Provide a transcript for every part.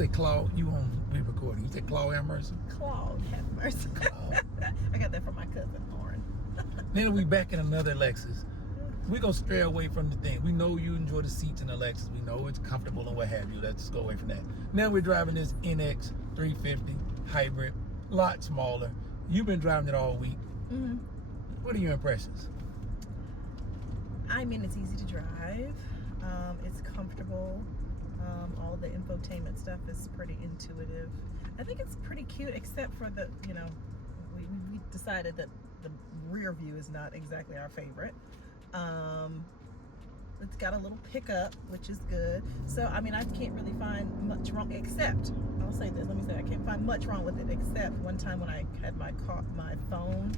say Claude, you on we recording. You say Claude have mercy? Claude have mercy. I got that from my cousin Lauren. Then we back in another Lexus. We gonna stray away from the thing. We know you enjoy the seats in the Lexus. We know it's comfortable and what have you. Let's go away from that. Now we're driving this NX350 hybrid, a lot smaller. You've been driving it all week. Mm-hmm. What are your impressions? I mean, it's easy to drive. It's comfortable. All the infotainment stuff is pretty intuitive. I think it's pretty cute, except for the, we decided that the rear view is not exactly our favorite. It's got a little pickup, which is good. So, I mean, I can't really find much wrong, except, I'll say this, let me say, I can't find much wrong with it, except one time when I had my phone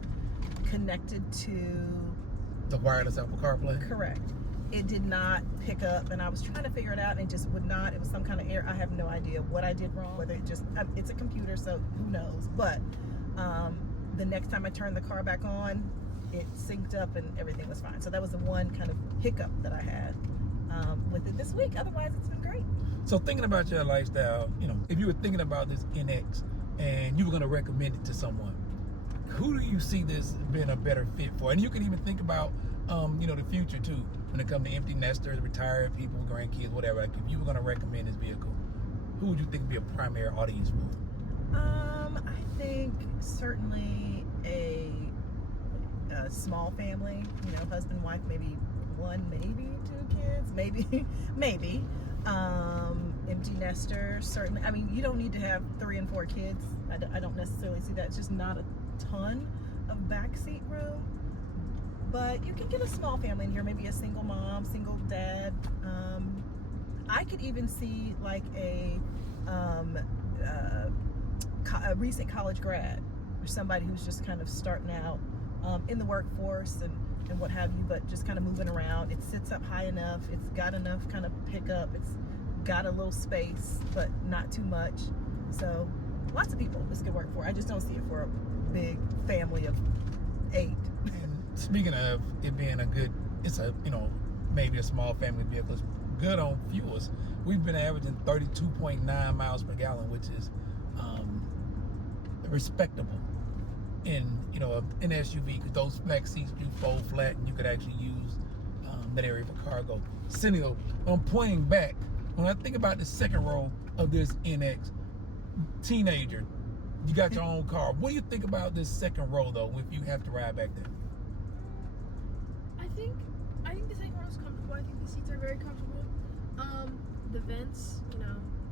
connected to The wireless Apple CarPlay? Correct. It did not pick up, and I was trying to figure it out, and it just would not. It was some kind of error. I have no idea what I did wrong, whether it's a computer, so who knows. But the next time I turned the car back on, it synced up and everything was fine. So that was the one kind of hiccup that I had with it this week. Otherwise, it's been great. So thinking about your lifestyle, if you were thinking about this NX and you were going to recommend it to someone, who do you see this being a better fit for? And you can even think about, the future too, when it comes to empty nesters, retired people, grandkids, whatever. Like if you were going to recommend this vehicle, who would you think would be a primary audience for? I think certainly a small family, husband, wife, maybe one, maybe two kids, maybe. Empty nesters, certainly. I mean, you don't need to have 3 and 4 kids. I don't necessarily see that. It's just not a ton of backseat room. But you can get a small family in here, maybe a single mom, single dad. I could even see like a recent college grad or somebody who's just kind of starting out in the workforce and what have you, but just kind of moving around. It sits up high enough. It's got enough kind of pickup. It's got a little space, but not too much. So lots of people this could work for. I just don't see it for a big family of 8. And speaking of it being maybe a small family vehicle, it's good on fuels. We've been averaging 32.9 miles per gallon, which is respectable in an SUV, because those back seats do fold flat and you could actually use that area for cargo. Cindy, I'm pointing back. When I think about the second row of this NX, teenager, you got your own car. What do you think about this second row though, if you have to ride back there? I think the second row is comfortable. I think the seats are very comfortable. The vents,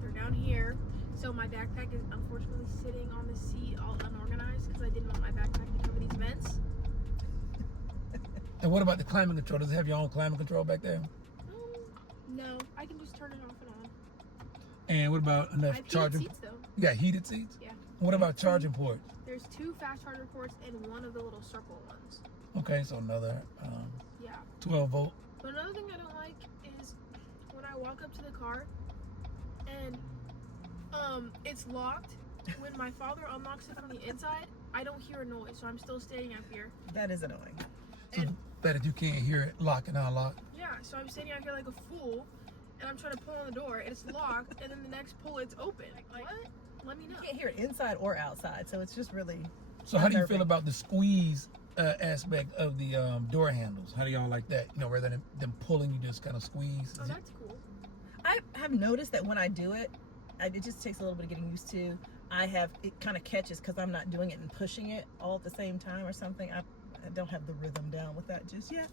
they're down here. So my backpack is unfortunately sitting on the seat all unorganized because I didn't want my backpack to cover these vents. And what about the climate control? Does it have your own climate control back there? No, I can just turn it off and on. And what about enough I have charging? heated seats though. You got heated seats? Yeah. What about charging ports? There's 2 fast charger ports and one of the little circle ones. Okay, so another Yeah. 12 volt. But another thing I don't like is when I walk up to the car and it's locked. When my father unlocks it from the inside, I don't hear a noise, so I'm still standing up here. That is annoying. So that you can't hear it lock and unlock. Yeah, so I'm standing out here like a fool, and I'm trying to pull on the door, and it's locked, and then the next pull, it's open. Like what? Let me know. You can't hear it inside or outside, so it's just really. So how do you feel about the squeeze aspect of the door handles? How do y'all like that? Rather than them pulling, you just kind of squeeze. Oh, that's cool. I have noticed that when I do it, it just takes a little bit of getting used to. It kind of catches because I'm not doing it and pushing it all at the same time or something. I don't have the rhythm down with that just yet.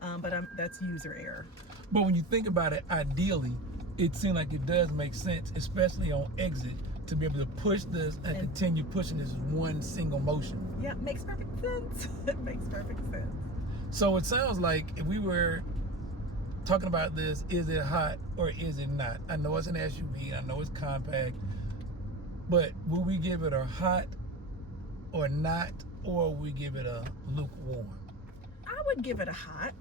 But that's user error. But when you think about it, ideally, it seems like it does make sense, especially on exit, to be able to push this and continue pushing this one single motion. Yeah, it makes perfect sense. It makes perfect sense. So it sounds like if we were talking about this, is it hot or is it not? I know it's an SUV, I know it's compact, but will we give it a hot or not, or will we give it a lukewarm? I would give it a hot.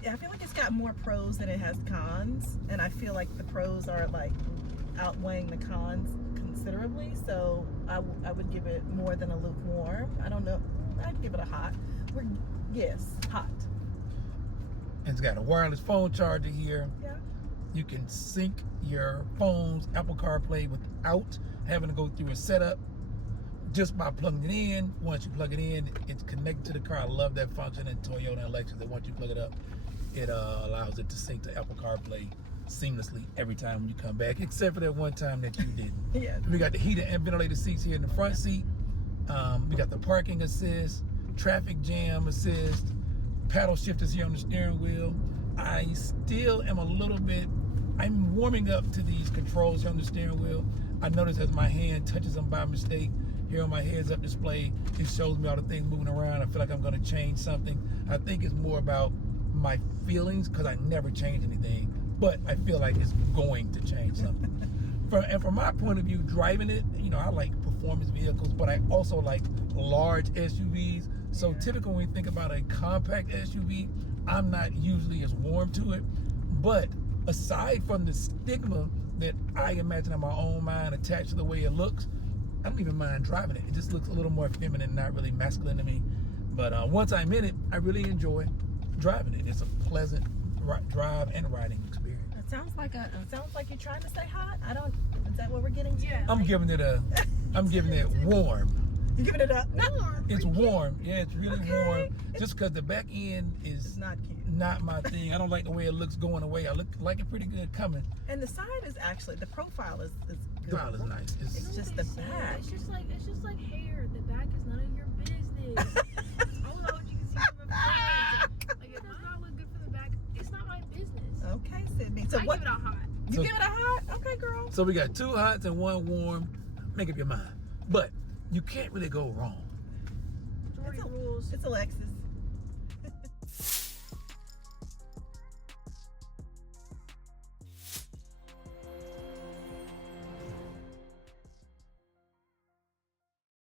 I feel like it's got more pros than it has cons, and I feel like the pros are like outweighing the cons considerably, so I would give it more than a lukewarm. I don't know. I'd give it a hot. Yes, hot. It's got a wireless phone charger here. Yeah. You can sync your phone's Apple CarPlay with without having to go through a setup. Just by plugging it in. Once you plug it in, it's connected to the car. I love that function in Toyota and Lexus, that once you plug it up, it allows it to sync to Apple CarPlay seamlessly every time when you come back, except for that one time that you didn't. Yeah. We got the heated and ventilated seats here in the front seat. We got the parking assist, traffic jam assist, paddle shifters here on the steering wheel. I still am a little bit, I'm warming up to these controls here on the steering wheel. I notice as my hand touches them by mistake, here on my heads up display, it shows me all the things moving around. I feel like I'm gonna change something. I think it's more about my feelings, because I never change anything, but I feel like it's going to change something. And from my point of view, driving it, you know, I like performance vehicles, but I also like large SUVs. So typically when we think about a compact SUV, I'm not usually as warm to it. But aside from the stigma that I imagine in my own mind attached to the way it looks, I don't even mind driving it. It just looks a little more feminine, not really masculine to me. But once I'm in it, I really enjoy driving it. It's a pleasant drive and riding experience. It sounds like you're trying to say hot. Is that what we're getting to? Yeah. I'm giving it warm. You giving it up? It's warm. Yeah, it's really warm. Just because the back end is It's not cute. not my thing. I don't like the way it looks going away. I like it pretty good coming. And the side is actually, the profile is good. The profile is nice. It's You know just what the they say? back. It's just like hair. The back is none of your business. I don't know what you can see from a front. Like, it does not look good from the back. It's not my business. Okay, Sydney. So I what? give it a hot. You give it a hot? Okay, girl. So we got 2 hots and 1 warm. Make up your mind. But you can't really go wrong. Majority rules. It's a Lexus.